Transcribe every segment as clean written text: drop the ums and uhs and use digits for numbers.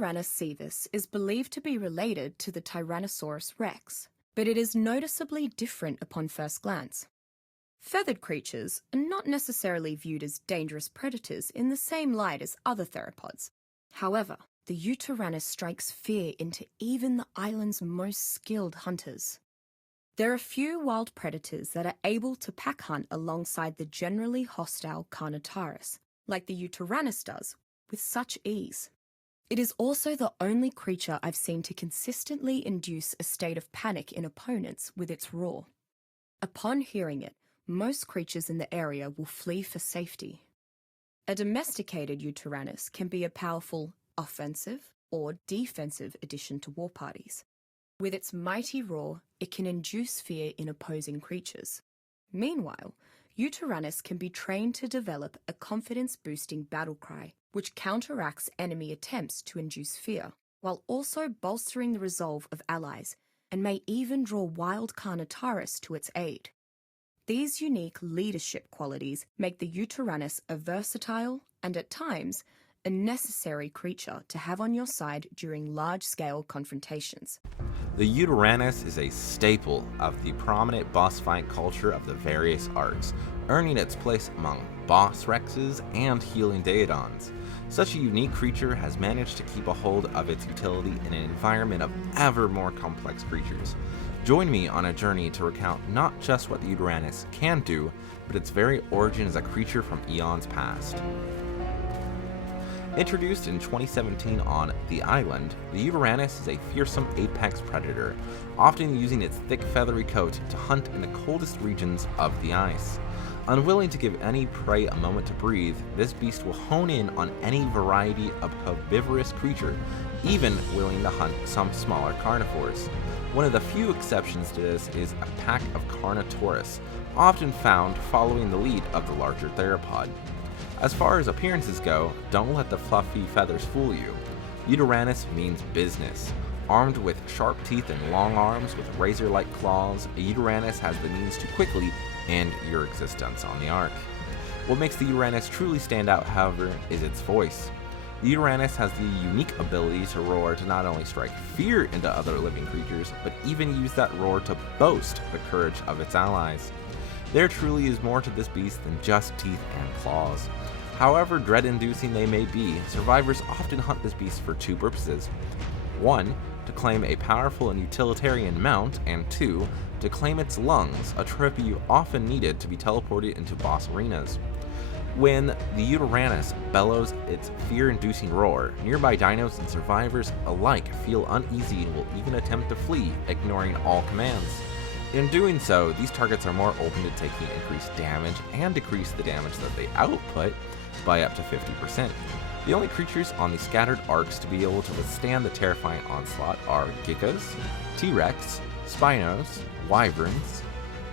Yutyrannus sivis is believed to be related to the Tyrannosaurus rex, but it is noticeably different upon first glance. Feathered creatures are not necessarily viewed as dangerous predators in the same light as other theropods. However, the Yutyrannus strikes fear into even the island's most skilled hunters. There are few wild predators that are able to pack hunt alongside the generally hostile Carnotaurus, like the Yutyrannus does, with such ease. It is also the only creature I've seen to consistently induce a state of panic in opponents with its roar. Upon hearing it, most creatures in the area will flee for safety. A domesticated Yutyrannus can be a powerful offensive or defensive addition to war parties. With its mighty roar, it can induce fear in opposing creatures. Meanwhile, Yutyrannus can be trained to develop a confidence-boosting battle cry, which counteracts enemy attempts to induce fear, while also bolstering the resolve of allies, and may even draw wild Carnotaurus to its aid. These unique leadership qualities make the Yutyrannus a versatile and, at times, a necessary creature to have on your side during large-scale confrontations. The Yutyrannus is a staple of the prominent boss fight culture of the various arcs, earning its place among boss rexes and healing daedons. Such a unique creature has managed to keep a hold of its utility in an environment of ever more complex creatures. Join me on a journey to recount not just what the Yutyrannus can do, but its very origin as a creature from eons past. Introduced in 2017 on the island, the Yutyrannus is a fearsome apex predator, often using its thick feathery coat to hunt in the coldest regions of the ice. Unwilling to give any prey a moment to breathe, this beast will hone in on any variety of herbivorous creature, even willing to hunt some smaller carnivores. One of the few exceptions to this is a pack of Carnotaurus, often found following the lead of the larger theropod. As far as appearances go, don't let the fluffy feathers fool you. Yutyrannus means business. Armed with sharp teeth and long arms with razor-like claws, a Yutyrannus has the means to quickly end your existence on the Ark. What makes the Yutyrannus truly stand out, however, is its voice. The Yutyrannus has the unique ability to roar to not only strike fear into other living creatures, but even use that roar to boast the courage of its allies. There truly is more to this beast than just teeth and claws. However dread-inducing they may be, survivors often hunt this beast for two purposes. 1, to claim a powerful and utilitarian mount, and 2, to claim its lungs, a trophy often needed to be teleported into boss arenas. When the Yutyrannus bellows its fear-inducing roar, nearby dinos and survivors alike feel uneasy and will even attempt to flee, ignoring all commands. In doing so, these targets are more open to taking increased damage and decrease the damage that they output by up to 50%. The only creatures on the scattered arcs to be able to withstand the terrifying onslaught are Gigas, T-Rex, Spinos, Wyverns,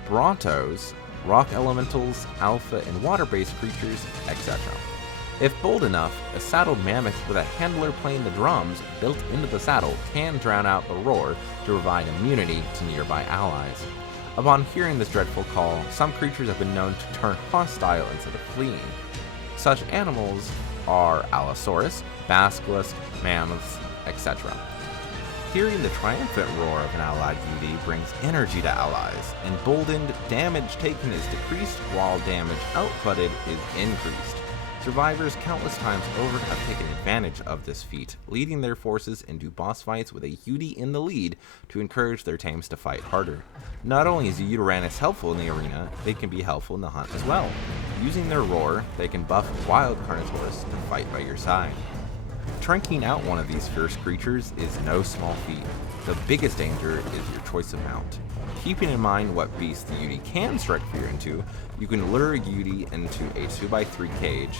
Brontos, rock elementals, alpha and water-based creatures, etc. If bold enough, a saddled mammoth with a handler playing the drums built into the saddle can drown out the roar to provide immunity to nearby allies. Upon hearing this dreadful call, some creatures have been known to turn hostile instead of fleeing. Such animals are Allosaurus, Basilisk, mammoths, etc. Hearing the triumphant roar of an allied Yutyrannus brings energy to allies. Emboldened, damage taken is decreased while damage outputted is increased. Survivors countless times over have taken advantage of this feat, leading their forces into boss fights with a Yutyrannus in the lead to encourage their tames to fight harder. Not only is the Yutyrannus helpful in the arena, they can be helpful in the hunt as well. Using their roar, they can buff wild Carnotaurus to fight by your side. Tranking out one of these fierce creatures is no small feat. The biggest danger is your choice of mount. Keeping in mind what beast the Yutyrannus can strike fear into, you can lure a Yutyrannus into a 2x3 cage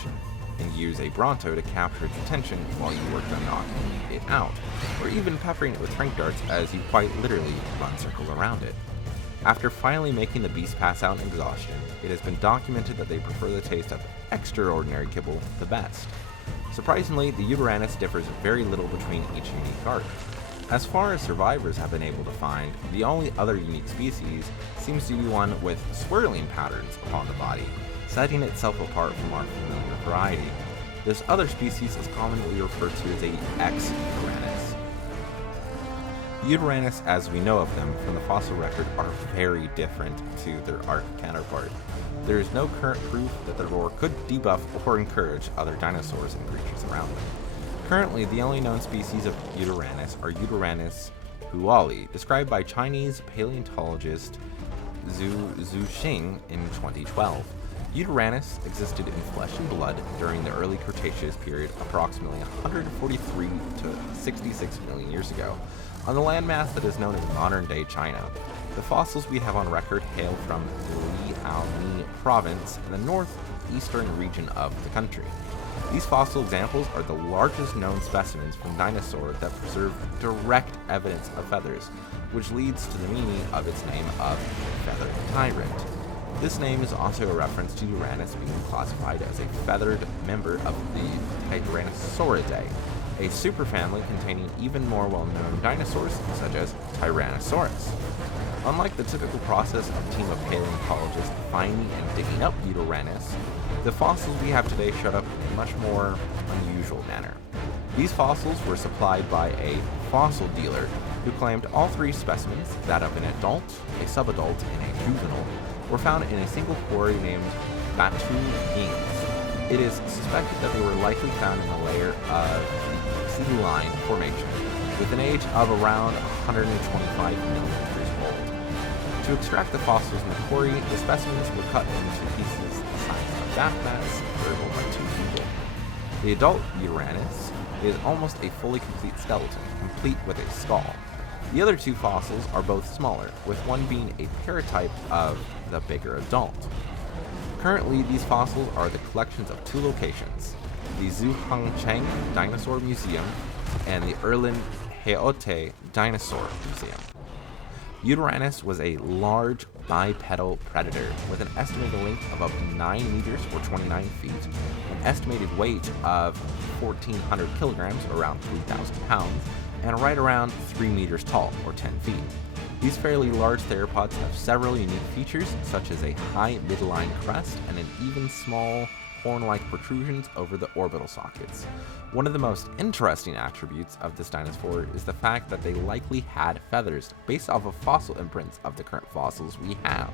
and use a Bronto to capture its attention while you work on knocking it out, or even peppering it with trank darts as you quite literally run circles around it. After finally making the beast pass out in exhaustion, it has been documented that they prefer the taste of extraordinary kibble the best. Surprisingly, the Yutyrannus differs very little between each unique arc. As far as survivors have been able to find, the only other unique species seems to be one with swirling patterns upon the body, setting itself apart from our familiar variety. This other species is commonly referred to as a Yutyrannus. Yutyrannus, as we know of them from the fossil record, are very different to their Ark counterpart. There is no current proof that the lore could debuff or encourage other dinosaurs and creatures around them. Currently, the only known species of Yutyrannus are Yutyrannus huali, described by Chinese paleontologist Zhu Xing in 2012. Yutyrannus existed in flesh and blood during the early Cretaceous period, approximately 143 to 66 million years ago, on the landmass that is known as modern-day China. The fossils we have on record hail from the Liaoning province in the northeastern region of the country. These fossil examples are the largest known specimens from dinosaurs that preserve direct evidence of feathers, which leads to the meaning of its name of feathered tyrant. This name is also a reference to Yutyrannus being classified as a feathered member of the Tyrannosauridae, a superfamily containing even more well-known dinosaurs such as Tyrannosaurus. Unlike the typical process of a team of paleontologists finding and digging up Yutyrannus, the fossils we have today showed up in a much more unusual manner. These fossils were supplied by a fossil dealer who claimed all three specimens, that of an adult, a subadult, and a juvenile, were found in a single quarry named Batu Ings. It is suspected that they were likely found in a layer of the sea line formation, with an age of around 125 million years old. To extract the fossils in the quarry, the specimens were cut into pieces the size of bath mats, variable by 2 people. The adult Yutyrannus is almost a fully complete skeleton, complete with a skull. The other two fossils are both smaller, with one being a paratype of the bigger adult. Currently, these fossils are the collections of two locations, the Zhuhangcheng Dinosaur Museum and the Erlin Heote Dinosaur Museum. Yutyrannus was a large bipedal predator with an estimated length of up to 9 meters or 29 feet, an estimated weight of 1,400 kilograms or around 3,000 pounds, and right around 3 meters tall or 10 feet. These fairly large theropods have several unique features, such as a high midline crest and an even small horn-like protrusions over the orbital sockets. One of the most interesting attributes of this dinosaur is the fact that they likely had feathers based off of fossil imprints of the current fossils we have.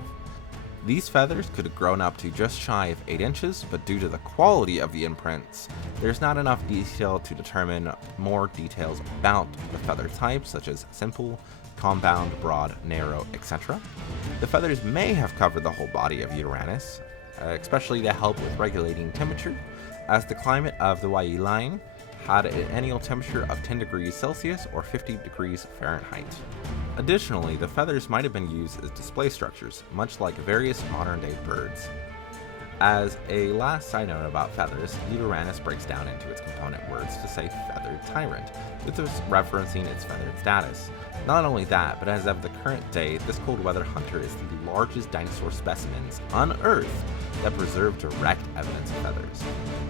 These feathers could have grown up to just shy of 8 inches, but due to the quality of the imprints, there's not enough detail to determine more details about the feather types, such as simple, compound, broad, narrow, etc. The feathers may have covered the whole body of Yutyrannus, especially to help with regulating temperature, as the climate of the Wai line had an annual temperature of 10 degrees Celsius or 50 degrees Fahrenheit. Additionally, the feathers might have been used as display structures, much like various modern-day birds. As a last side note about feathers, Yutyrannus breaks down into its component words to say feathered tyrant, with this referencing its feathered status. Not only that, but as of the current day, this cold weather hunter is the largest dinosaur specimens on Earth that preserve direct evidence of feathers.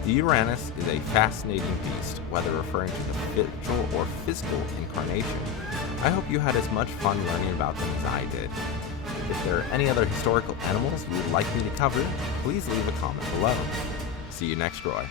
The Yutyrannus is a fascinating beast, whether referring to the literal or physical incarnation. I hope you had as much fun learning about them as I did. If there are any other historical animals you would like me to cover, please leave a comment below. See you next Roy.